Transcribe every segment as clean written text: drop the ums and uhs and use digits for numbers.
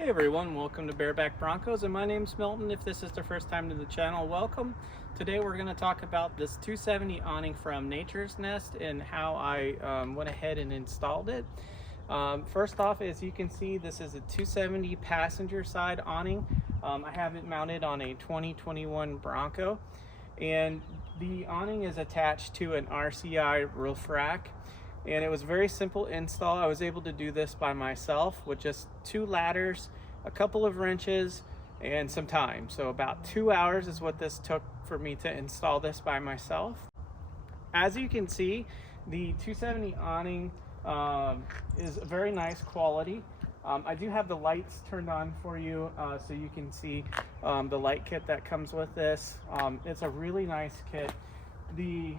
Hey everyone, welcome to Bareback Broncos, and my name's Milton. If this is the first time to the channel, welcome. Today we're going to talk about this 270 awning from Naturnest and how I went ahead and installed it. First off, as you can see, this is a 270 passenger side awning. I have it mounted on a 2021 Bronco, and the awning is attached to an RCI roof rack. And it was a very simple install. I was able to do this by myself with just 2 ladders, a couple of wrenches, and some time. So about 2 hours is what this took for me to install this by myself. As you can see, the 270 awning is very nice quality. I do have the lights turned on for you so you can see the light kit that comes with this. It's a really nice kit. The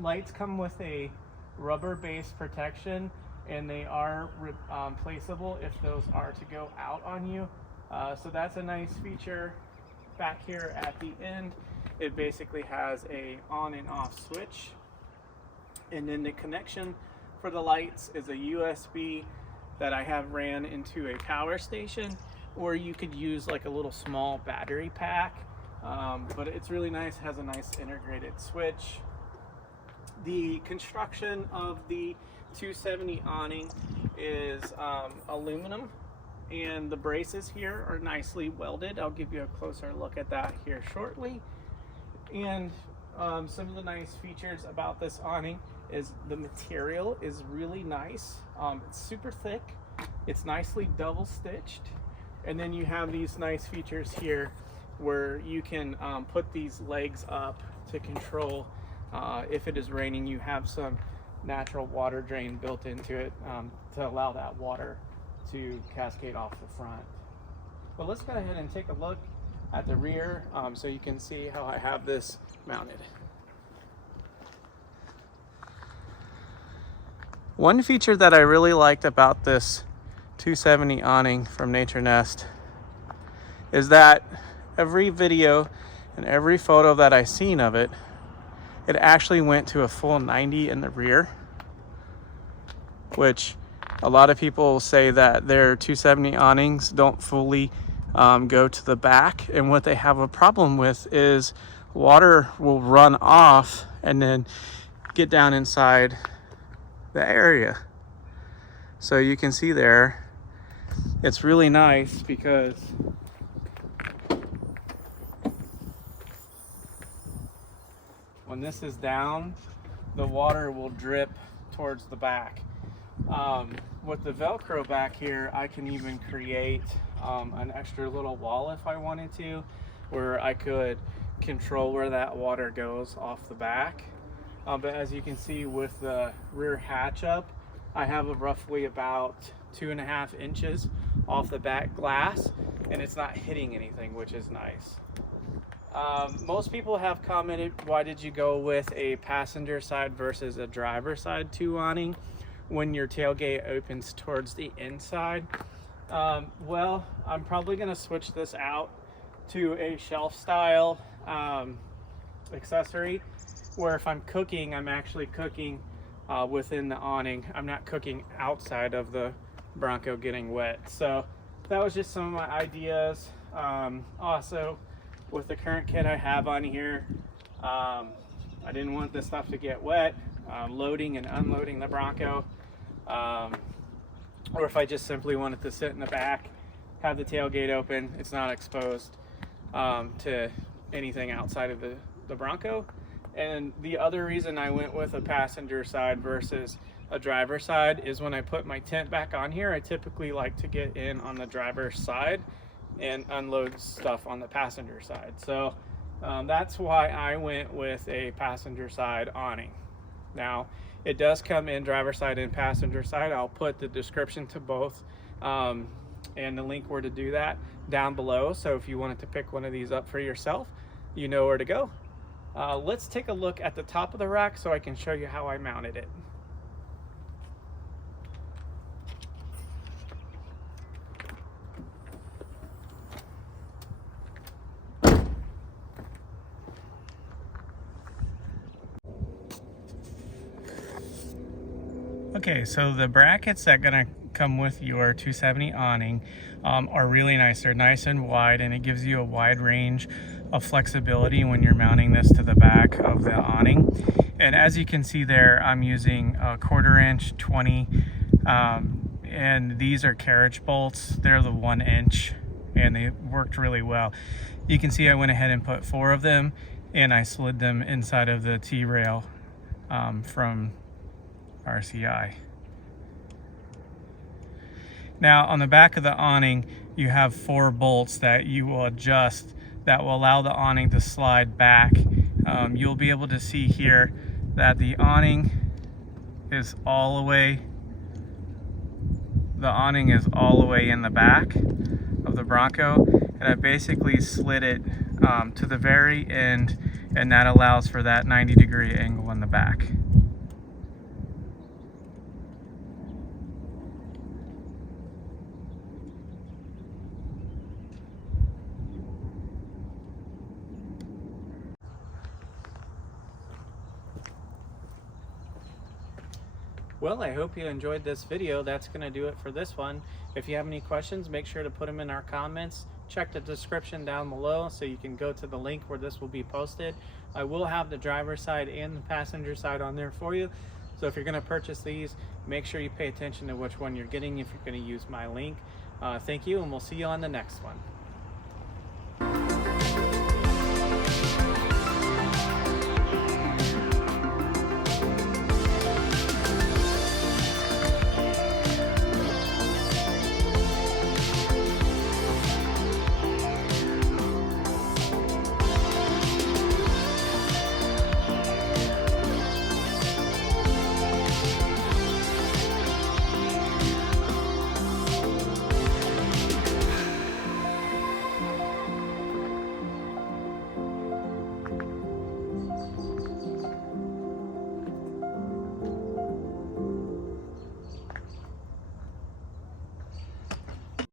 lights come with a rubber base protection, and they are placeable if those are to go out on you. So that's a nice feature. Back here at the end, it basically has a on and off switch, and then the connection for the lights is a USB that I have ran into a power station, or you could use like a little small battery pack. But it's really nice, has a nice integrated switch. The construction of the 270 awning is aluminum, and the braces here are nicely welded. I'll give you a closer look at that here shortly. And some of the nice features about this awning is the material is really nice. It's super thick, it's nicely double stitched, and then you have these nice features here where you can put these legs up to control. If it is raining, you have some natural water drain built into it to allow that water to cascade off the front. But let's go ahead and take a look at the rear so you can see how I have this mounted. One feature that I really liked about this 270 awning from Naturnest is that every video and every photo that I've seen of it, it actually went to a full 90 in the rear, which a lot of people say that their 270 awnings don't fully go to the back. And what they have a problem with is water will run off and then get down inside the area. So you can see there, it's really nice because when this is down, the water will drip towards the back. With the Velcro back here, I can even create an extra little wall if I wanted to, where I could control where that water goes off the back. But as you can see with the rear hatch up, I have roughly about 2.5 inches off the back glass, and it's not hitting anything, which is nice. Most people have commented, why did you go with a passenger side versus a driver side 2 awning when your tailgate opens towards the inside? Well, I'm probably going to switch this out to a shelf style accessory, where if I'm cooking, I'm actually cooking within the awning. I'm not cooking outside of the Bronco getting wet. So that was just some of my ideas. Also, with the current kit I have on here, I didn't want this stuff to get wet loading and unloading the Bronco, or if I just simply wanted to sit in the back, have the tailgate open, it's not exposed to anything outside of the Bronco. And the other reason I went with a passenger side versus a driver side is when I put my tent back on here, I typically like to get in on the driver's side and unload stuff on the passenger side. So that's why I went with a passenger side awning. Now, it does come in driver side and passenger side. I'll put the description to both and the link where to do that down below. So if you wanted to pick one of these up for yourself, you know where to go. Let's take a look at the top of the rack so I can show you how I mounted it. Okay, so the brackets that are gonna come with your 270 awning are really nice. They're nice and wide, and it gives you a wide range of flexibility when you're mounting this to the back of the awning. And as you can see there, I'm using a 1/4 inch 20, and these are carriage bolts. They're the 1 inch, and they worked really well. You can see I went ahead and put 4 of them, and I slid them inside of the T-rail from RCI. Now on the back of the awning, you have 4 bolts that you will adjust that will allow the awning to slide back. You'll be able to see here that the awning is all the way in the back of the Bronco, and I basically slid it to the very end, and that allows for that 90-degree angle in the back. Well, I hope you enjoyed this video. That's going to do it for this one. If you have any questions, make sure to put them in our comments. Check the description down below so you can go to the link where this will be posted. I will have the driver's side and the passenger side on there for you. So if you're going to purchase these, make sure you pay attention to which one you're getting if you're going to use my link. Thank you, and we'll see you on the next one.